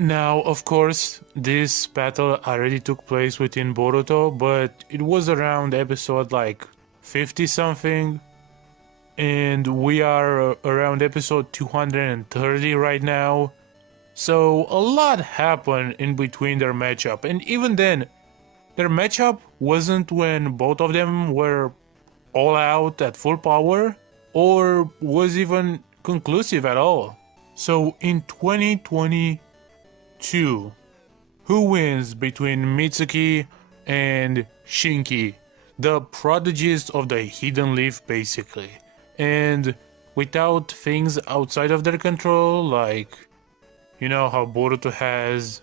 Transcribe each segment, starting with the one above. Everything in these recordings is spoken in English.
Now, of course, this battle already took place within Boruto, but it was around episode like 50 something, and we are around episode 230 right now. So a lot happened in between their matchup, and even then, their matchup wasn't when both of them were all out at full power, or was even conclusive at all. So in 2022, who wins between Mitsuki and Shinki, the prodigies of the Hidden Leaf basically, and without things outside of their control, like, you know how Boruto has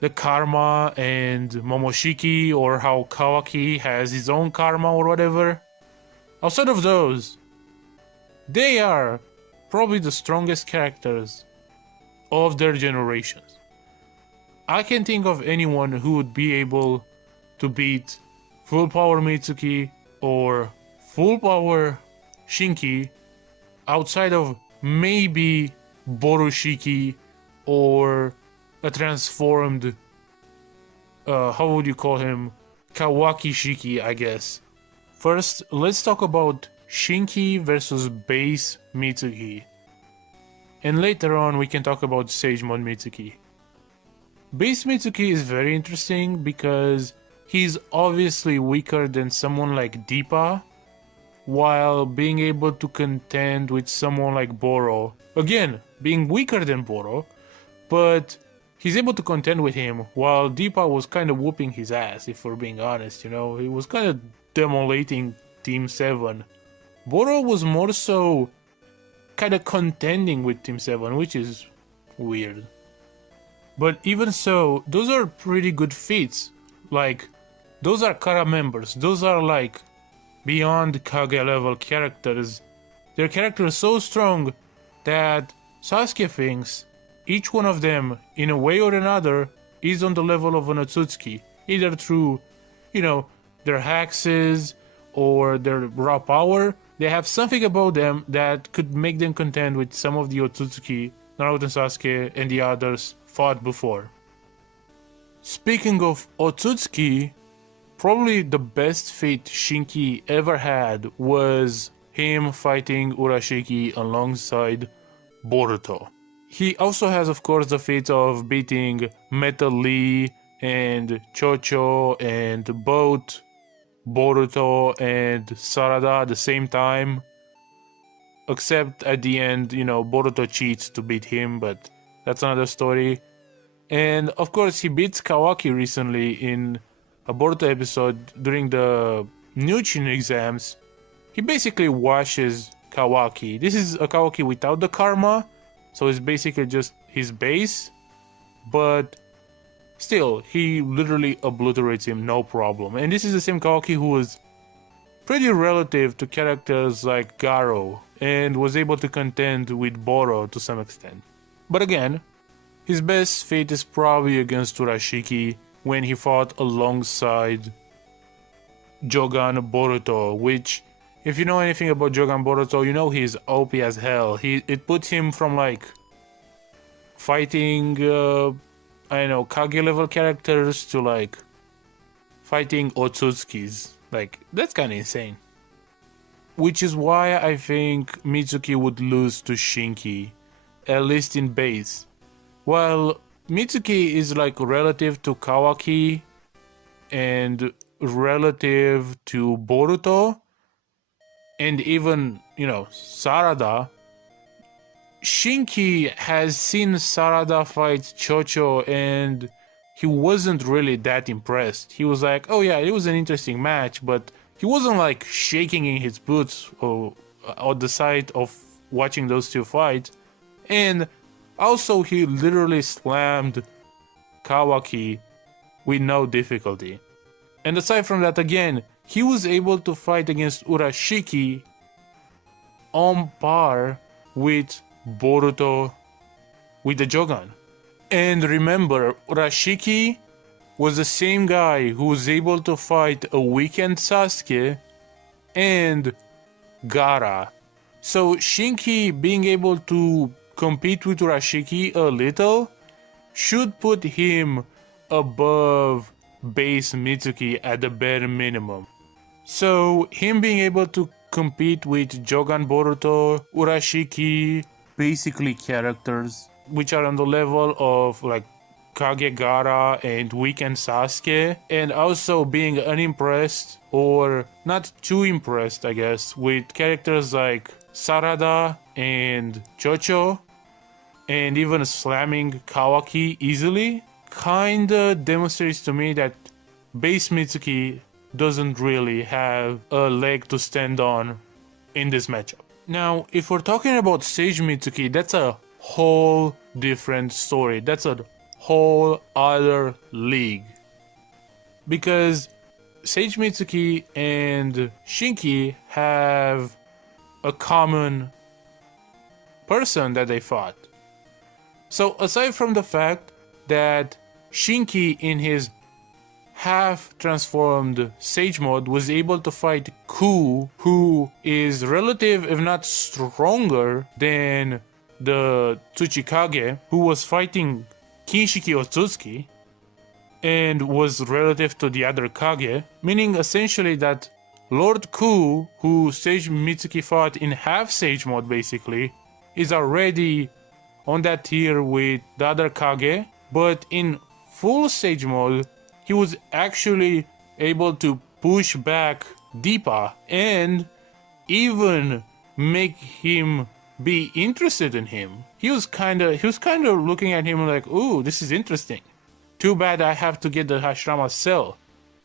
the karma and Momoshiki, or how Kawaki has his own karma or whatever. Outside of those, they are probably the strongest characters of their generations. I can't think of anyone who would be able to beat full power Mitsuki or full power Shinki outside of maybe Borushiki or a transformed, how would you call him? Kawaki Shiki, I guess. First, let's talk about Shinki versus base Mitsuki. And later on, we can talk about Sage Mode Mitsuki. Base Mitsuki is very interesting because he's obviously weaker than someone like Deepa, while being able to contend with someone like Boro. Again, being weaker than Boro, but he's able to contend with him, while Deepa was kind of whooping his ass, if we're being honest, you know? He was kind of demolating Team 7. Boro was more so kind of contending with Team 7, which is weird. But even so, those are pretty good feats. Like, those are Kara members. Those are like beyond Kage level characters. Their characters so strong that Sasuke thinks each one of them, in a way or another, is on the level of an Otsutsuki. Either through, you know, their hexes or their raw power. They have something about them that could make them contend with some of the Otsutsuki, Naruto and Sasuke, and the others fought before. Speaking of Otsutsuki, probably the best feat Shinki ever had was him fighting Urashiki alongside Boruto. He also has, of course, the feat of beating Metal Lee and Chocho and both Boruto and Sarada at the same time. Except at the end, you know, Boruto cheats to beat him, but that's another story. And of course, he beats Kawaki recently in a Boruto episode during the new chunin exams. He basically washes Kawaki. This is a Kawaki without the karma, so it's basically just his base, but still, he literally obliterates him, no problem. And this is the same Kawaki who was pretty relative to characters like Gaara, and was able to contend with Boro to some extent. But again, his best feat is probably against Urashiki when he fought alongside Jogan Boruto, which, if you know anything about Jogan Boruto, you know he's OP as hell. It puts him from like fighting, I don't know, Kage level characters to like fighting Otsutsukis. Like, that's kind of insane. Which is why I think Mitsuki would lose to Shinki, at least in base. While Mitsuki is like relative to Kawaki and relative to Boruto, and even, you know, Sarada, Shinki has seen Sarada fight Chocho and he wasn't really that impressed. He was like, oh yeah, it was an interesting match, but he wasn't like shaking in his boots or at the sight of watching those two fight. And also he literally slammed Kawaki with no difficulty. And aside from that, again, he was able to fight against Urashiki on par with Boruto with the Jogan. And remember, Urashiki was the same guy who was able to fight a weakened Sasuke and Gaara. So Shinki being able to compete with Urashiki a little should put him above base Mitsuki at the bare minimum. So him being able to compete with Jogan Boruto, Urashiki, basically characters which are on the level of like Kage Gaara and Weekend Sasuke, and also being unimpressed or not too impressed, I guess, with characters like Sarada and Chocho, and even slamming Kawaki easily, kinda demonstrates to me that base Mitsuki doesn't really have a leg to stand on in this matchup. Now, if we're talking about Sage Mitsuki, that's a whole different story. That's a whole other league. Because Sage Mitsuki and Shinki have a common person that they fought. So aside from the fact that Shinki in his half transformed Sage mode was able to fight Ku, who is relative if not stronger than the Tsuchikage, who was fighting Kinshiki Otsutsuki and was relative to the other Kage, meaning essentially that Lord Ku, who Sage Mitsuki fought in half Sage mode basically, is already on that tier with the other Kage, but in full Sage mode, he was actually able to push back Deepa and even make him be interested in him. He was kind of looking at him like, ooh, this is interesting. Too bad I have to get the Hashirama cell,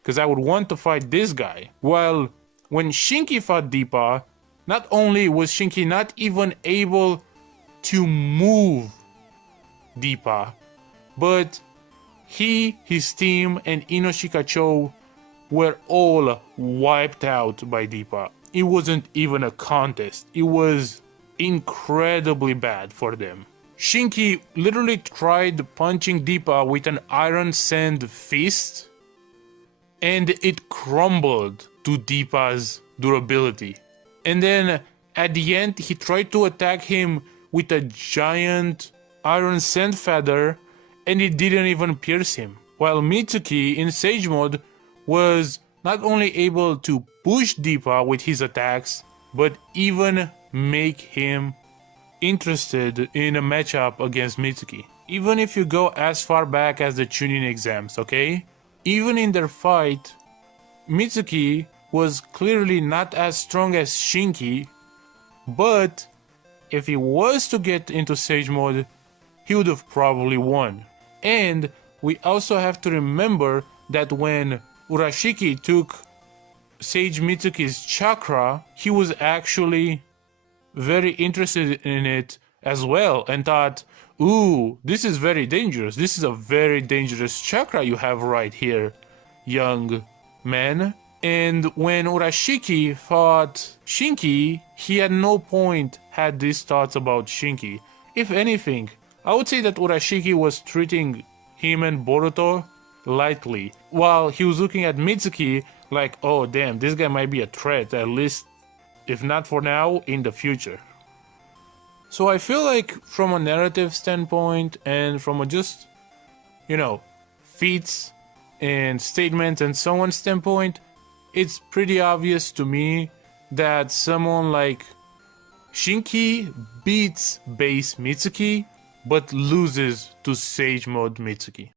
because I would want to fight this guy. While when Shinki fought Deepa, not only was Shinki not even able to move Deepa, but he, his team, and Inoshika-cho were all wiped out by Deepa. It wasn't even a contest. It was incredibly bad for them. Shinki literally tried punching Deepa with an iron sand fist, and it crumbled to Deepa's durability. And then at the end, he tried to attack him with a giant iron sand feather, and it didn't even pierce him. While Mitsuki in Sage mode was not only able to push Deepa with his attacks, but even make him interested in a matchup against Mitsuki. Even if you go as far back as the chunin exams, okay? Even in their fight, Mitsuki was clearly not as strong as Shinki, but if he was to get into Sage mode, he would have probably won. And we also have to remember that when Urashiki took Sage Mitsuki's chakra, he was actually very interested in it as well and thought, ooh, this is very dangerous. This is a very dangerous chakra you have right here, young man. And when Urashiki fought Shinki, he at no point had these thoughts about Shinki. If anything, I would say that Urashiki was treating him and Boruto lightly, while he was looking at Mitsuki like, oh damn, this guy might be a threat, at least if not for now, in the future. So I feel like from a narrative standpoint and from a just, feats and statements and so on standpoint, it's pretty obvious to me that someone like Shinki beats base Mitsuki, but loses to Sage mode Mitsuki.